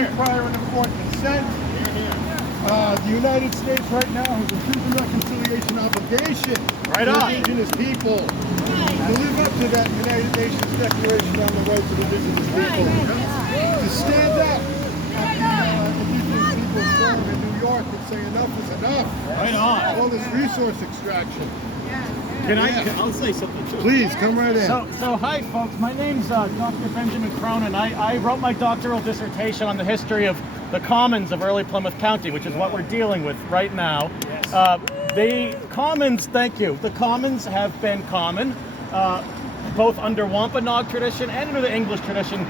require an important consent. The United States right now has a truth and reconciliation obligation to indigenous people to live up to that United Nations Declaration on the Rights of Indigenous People. To stand up at the Indigenous Peoples Forum in New York and say enough is enough. Right on. All this resource extraction. I'll say something too. Please, come right in. So hi folks, my name's Dr. Benjamin Cronin. I wrote my doctoral dissertation on the history of the commons of early Plymouth County, which is what we're dealing with right now. The commons, thank you, the commons have been common, both under Wampanoag tradition and under the English tradition,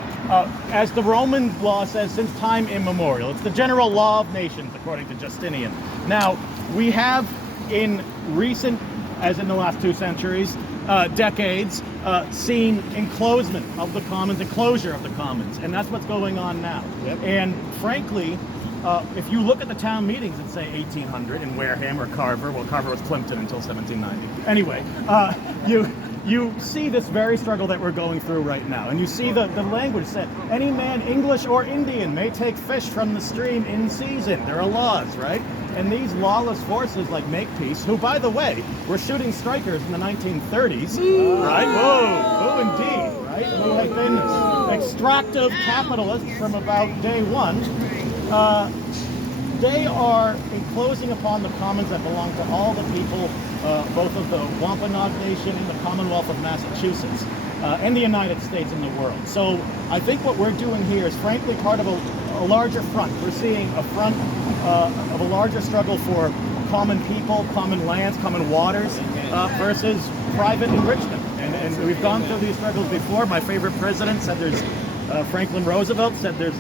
as the Roman law says, since time immemorial. It's the general law of nations, according to Justinian. Now, we have in recent, as in the last 2 centuries, decades, seen enclosement of the commons, enclosure of the commons, and that's what's going on now. Yep. And frankly, if you look at the town meetings in, say, 1800 in Wareham or Carver, well, Carver was Plimpton until 1790. Anyway, you see this very struggle that we're going through right now, and you see the language said, any man, English or Indian, may take fish from the stream in season. There are laws, right? And these lawless forces like Makepeace, who, by the way, were shooting strikers in the 1930s, right? Whoa, indeed, right? Who have been extractive capitalists from about day one. They are enclosing upon the commons that belong to all the people, both of the Wampanoag Nation and the Commonwealth of Massachusetts, and the United States and the world. So I think what we're doing here is frankly part of a larger front. We're seeing a front of a larger struggle for common people, common lands, common waters, versus private enrichment. And we've gone through these struggles before. My favorite president said Franklin Roosevelt said there's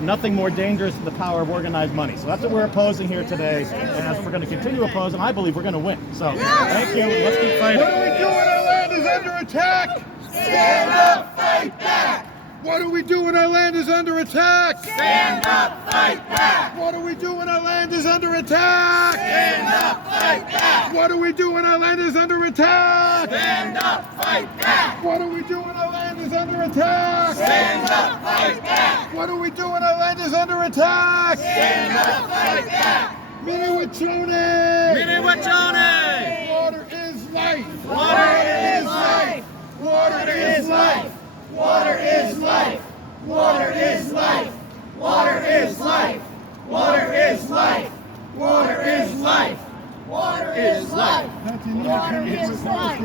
nothing more dangerous than the power of organized money. So that's what we're opposing here today, and that's what we're going to continue opposing. I believe we're going to win. So thank you. Let's keep fighting. What do we do when our land is under attack? Stand up, fight back! What do we do when our land is under attack? Stand up, fight back! What do we do when our land is under attack? Stand up, fight back! What do we do when our land is under attack? Stand up, fight back! What do we do when our land is under attack? Stand up, fight back! What do we do when our land is under attack? Stand up, fight back! Minnewachuny! Minnewachuny! Water is life! Water is life! Water is life! Water is life! Water is life! Water is life! Water is life! Water is life! Water is life! Water is life!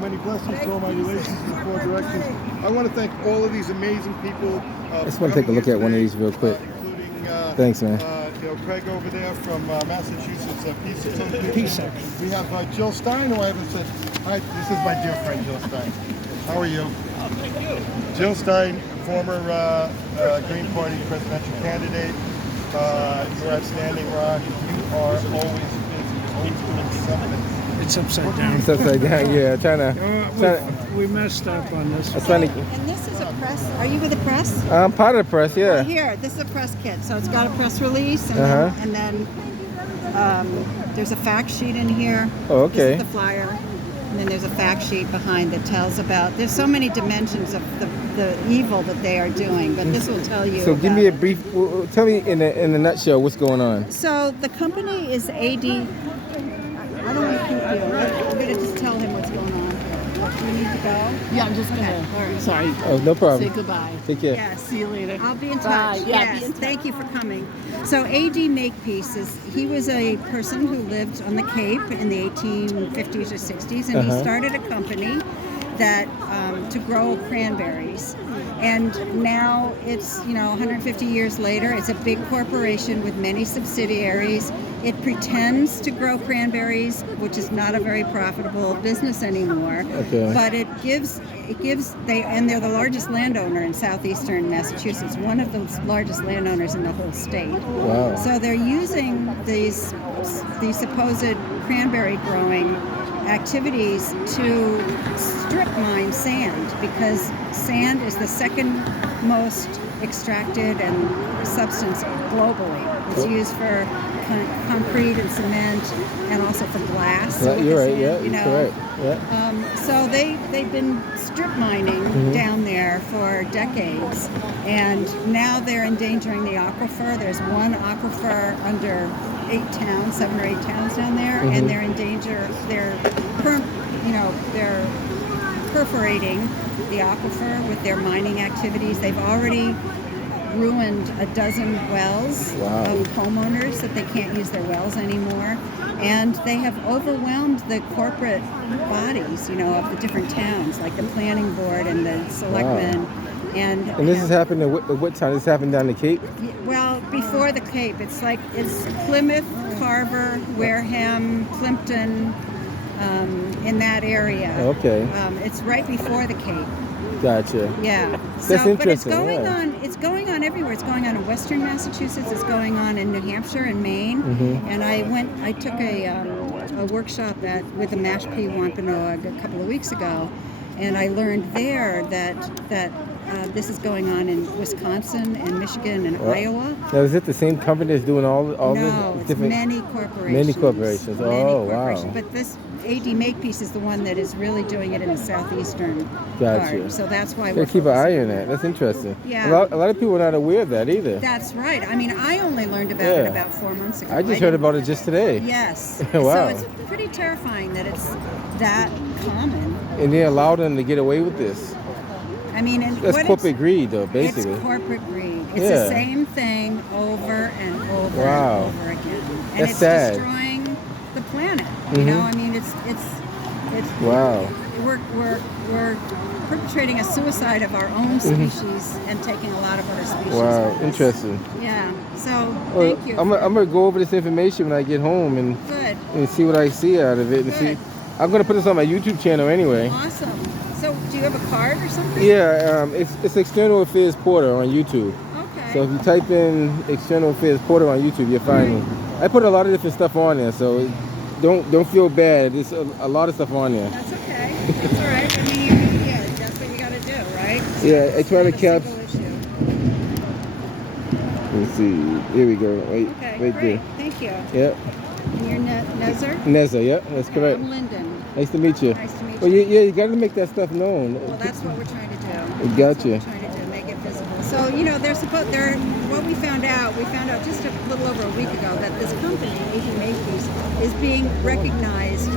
Many blessings to all my relations in the 4 directions. I want to thank all of these amazing people. I just want to take a look at one of these real quick. Including, thanks, man. Craig over there from Massachusetts, Peace Association. We have Jill Stein, who I haven't said. Hi, this is my dear friend Jill Stein. How are you? Oh, thank you. Jill Stein, former Green Party presidential candidate. You're outstanding, Rock. You are always busy, always doing something. It's upside down. It's upside down, yeah. Trying We messed up on this. to. And this is a press. Are you with the press? I'm part of the press, yeah. Here, this is a press kit. So it's got a press release, and then there's a fact sheet in here. Oh, okay. This is the flyer. And then there's a fact sheet behind that tells about, there's so many dimensions of the evil that they are doing, but this will tell you. So give me a about brief, tell me in a nutshell what's going on. it. So the company is AD. I don't want to keep you. I'm going to just tell him what's going on. Do you need to go? Yeah, I'm just gonna. Okay, all right. Sorry. Oh, no problem. Say goodbye. Take care. Yes. See you later. I'll be in touch. Bye. Yeah, Yes. be in touch. Thank you for coming. So A.D. Makepeace, he was a person who lived on the Cape in the 1850s or 60s, and he started a company that to grow cranberries. And now it's, 150 years later, it's a big corporation with many subsidiaries. It pretends to grow cranberries, which is not a very profitable business anymore. Okay. But they're the largest landowner in southeastern Massachusetts, one of the largest landowners in the whole state. Wow. So they're using these supposed cranberry growing activities to strip mine sand, because sand is the second most extracted and substance globally. It's used for concrete and cement, and also for glass. Yeah, with you're the right. sand, Yeah, you know. correct. Yeah. So they've been strip mining down there for decades, and now they're endangering the aquifer. There's one aquifer under 7 or 8 towns down there, and they're in danger. They're perforating the aquifer with their mining activities. They've already ruined a dozen wells of homeowners that they can't use their wells anymore, and they have overwhelmed the corporate bodies, of the different towns, like the planning board and the selectmen. And this is happening at what time? This happened down the Cape? well, before the Cape, it's Plymouth, Carver, Wareham, Plimpton, in that area. Okay. It's right before the Cape. Gotcha. Yeah. That's But it's interesting, going yeah. on. It's going on everywhere. It's going on in Western Massachusetts. It's going on in New Hampshire and Maine. And I took a workshop with the Mashpee Wampanoag a couple of weeks ago, and I learned there that this is going on in Wisconsin and Michigan and Iowa. Now, is it the same company that's doing all No, this it's different? many corporations. Many corporations. Many Oh, corporations. wow. But this AD Makepeace is the one that is really doing it in the southeastern Gotcha. part. So that's why Gotta we're keep an eye focusing on that. That's interesting. Yeah. A lot of people are not aware of that either. That's right. I mean, I only learned about it Yeah. about 4 months ago. I just heard about it just today. Yes. Wow. So it's pretty terrifying that it's that common. And they allowed them to get away with this. I mean, and That's what corporate greed, though, basically. It's corporate greed. It's Yeah. the same thing over and over Wow. and over again. And That's it's sad. destroying the planet. You know, I mean, it's Wow. we're perpetrating a suicide of our own species and taking a lot of our species. Wow. with us. Interesting. Yeah. So Well, thank you. I'm gonna go over this information when I get home Good. and see what I see out of it and see. Good. I'm gonna put this on my YouTube channel anyway. Awesome. So do you have a card or something? Yeah, it's External Affairs Porter on YouTube. Okay. So if you type in External Affairs Porter on YouTube, you'll find me. I put a lot of different stuff on there, so don't feel bad. There's a lot of stuff on there. That's okay. That's all right. I mean, that's what you got to do, right? Yeah, I try to It's not a cap. single issue. Let's see. Here we go. Right, Okay, right great. Thank you. there. And you're Nezzer? Yeah, Neza. Yeah, that's correct. I'm Lyndon. Nice to meet you. Nice to meet Well, you. you got to make that stuff known. Well, that's what we're trying to do. Gotcha. That's what we're trying to do, make it visible. So, what we found out just a little over a week ago that this company, AD Makepeace, is being recognized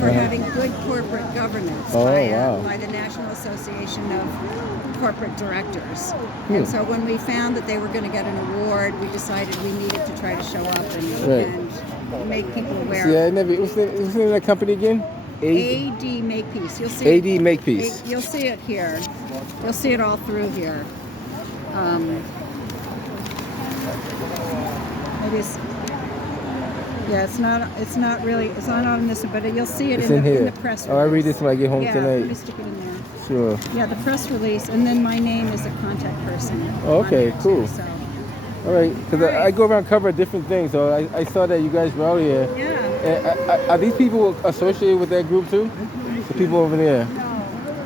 for having good corporate governance Oh, by wow. the National Association of Corporate Directors. And so when we found that they were going to get an award, we decided we needed to try to show up and make people aware. Yeah, I never. What's the name of that company again? AD Makepeace. You'll see AD Makepeace. You'll see it here. You'll see it all through here. It is. Yeah, it's not really. It's not on this, but you'll see it It's in in the here. press release. Oh, I read this when I get home Yeah, let me tonight. stick it in there. Sure. Yeah, the press release, and then my name is the contact person. Oh, on okay, there, cool. Too, so. All right, because I go around covering different things, so I saw that you guys were out here. Yeah. And are these people associated with that group too? The people over there.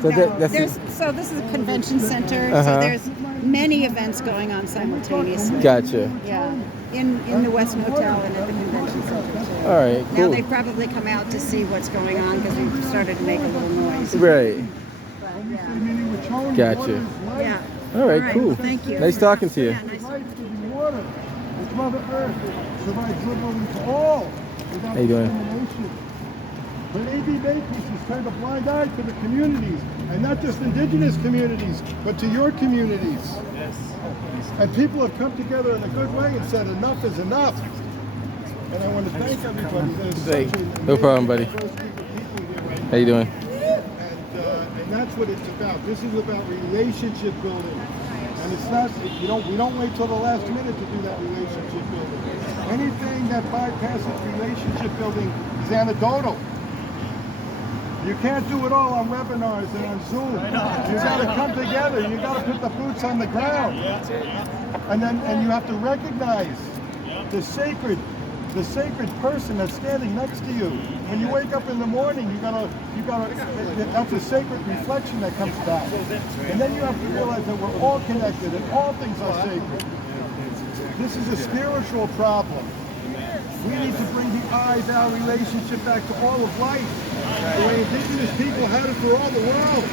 So that's So this is a convention center. Uh-huh. So there's many events going on simultaneously. Gotcha. Yeah, in the Westin Hotel and at the convention center too. All right, Now cool. they've probably come out to see what's going on because we've started to make a little noise. Right. But, yeah. Meaning with Tony, Gotcha. water is life. Yeah. All right, cool. Thank you. Nice talking to you. Yeah, nice Life is water. It's Mother Earth. Provides liberty to all without How you doing? discrimination. But AD Makepeace has turned a blind eye to the communities, and not just indigenous communities, but to your communities. Yes. And people have come together in a good way and said enough is enough. And I want to thank everybody. There's such an No problem, buddy. amazing diverse group of people here right now. How you doing? And that's what it's about. This is about relationship building. And it's not, we don't wait till the last minute to do that relationship building. Anything that bypasses relationship building is anecdotal. You can't do it all on webinars and on Zoom. You got to come together. You got to put the boots on the ground. And you have to recognize the sacred person that's standing next to you. When you wake up in the morning, you gotta, that's a sacred reflection that comes back. And then you have to realize that we're all connected and all things are sacred. This is a spiritual problem. We need to bring the I-thou relationship back to all of life. The way indigenous people had it for all the world.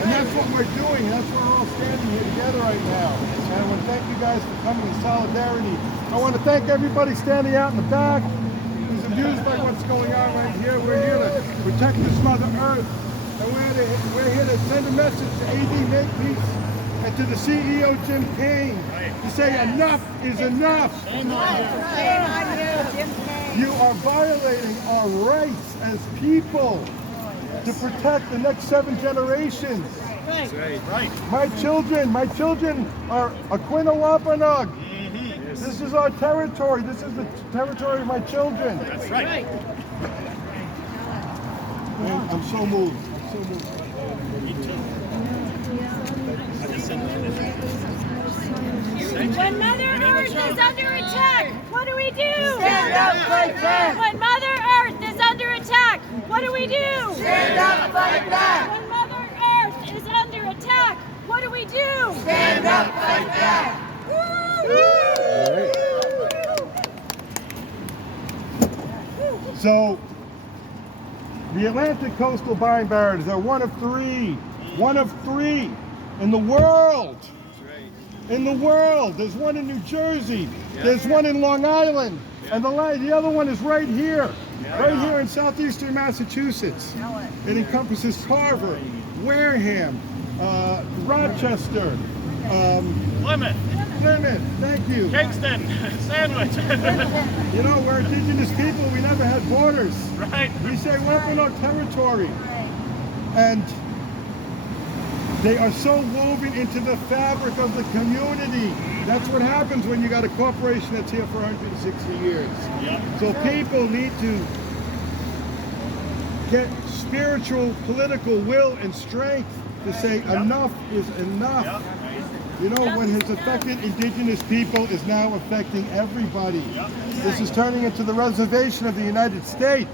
And that's what we're doing. That's why we're all standing here together right now. And I want to thank you guys for coming in solidarity. I want to thank everybody standing out in the back who's amused by what's going on right here. We're here to protect this Mother Earth. And we're here to send a message to AD Makepeace and to the CEO, Jim Kane, to say enough is enough. You are violating our rights as people to protect the next 7 generations. Right. My children are Aquina Wampanoag. This is our territory. This is the territory of my children. That's right. Man, I'm so moved. I'm so moved. Me too. When Mother Earth is under attack, what do we do? Stand up, fight back. When Mother Earth is under attack, what do we do? Stand up, fight back. When Mother Earth is under attack, what do we do? Stand up, fight back. So, the Atlantic Coastal Vine Barriers are one of three in the world. In the world. There's one in New Jersey. There's one in Long Island. And the other one is right here. Right here in southeastern Massachusetts. It encompasses Carver, Wareham, Rochester, Plymouth, thank you. Kingston, Sandwich. You know, we're indigenous people, we never had borders. Right. We say Wampanoag territory. And they are so woven into the fabric of the community. That's what happens when you got a corporation that's here for 160 years. Yep. So people need to get spiritual, political will and strength to say enough is enough. You know, what has affected indigenous people is now affecting everybody. This is turning into the reservation of the United States.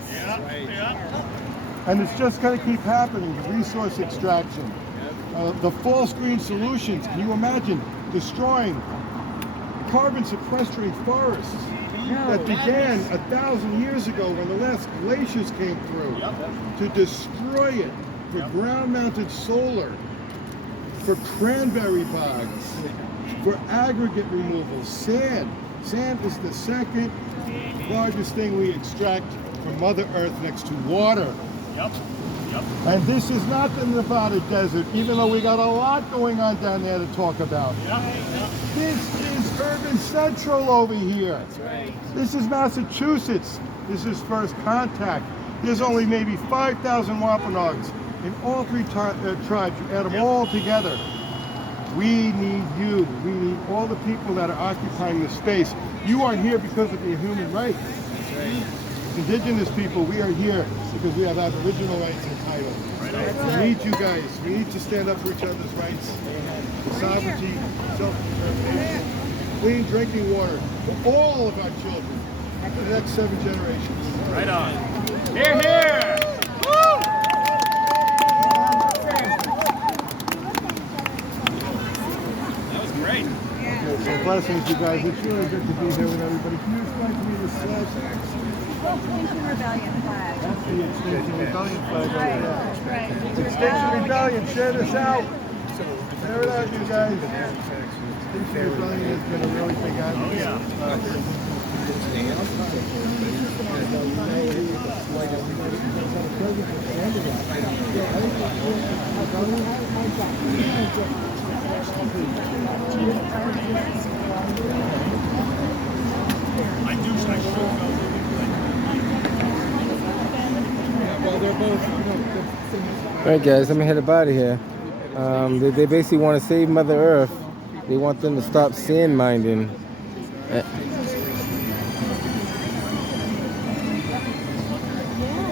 And it's just going to keep happening, the resource extraction. The false green solutions, can you imagine destroying carbon sequestering forests that began 1,000 years ago when the last glaciers came through to destroy it for ground-mounted solar, for cranberry bogs, for aggregate removal, sand. Sand is the second largest thing we extract from Mother Earth next to water. And this is not the Nevada desert, even though we got a lot going on down there to talk about. This is urban central over here. This is Massachusetts. This is first contact. There's only maybe 5,000 Wampanoags in all three tribes. You add them all together. We need you. We need all the people that are occupying this space. You are here because of your human rights. Indigenous people, we are here because we have Aboriginal rights and title. We need you guys. We need to stand up for each other's rights. Sovereignty, self-determination, clean drinking water for all of our children for the next 7 generations. Right on. Here, here. That was great. So blessings, you guys. It's really good to be here with everybody. Can you explain to me the sled? Extinction Rebellion flag. That's the Extinction Rebellion flag right there. Right. Extinction Rebellion, share this out. Share it out, you guys. Extinction Rebellion has been a really big advocate. All right, guys, I'm gonna head up out of here. They basically want to save Mother Earth. They want them to stop sand mining.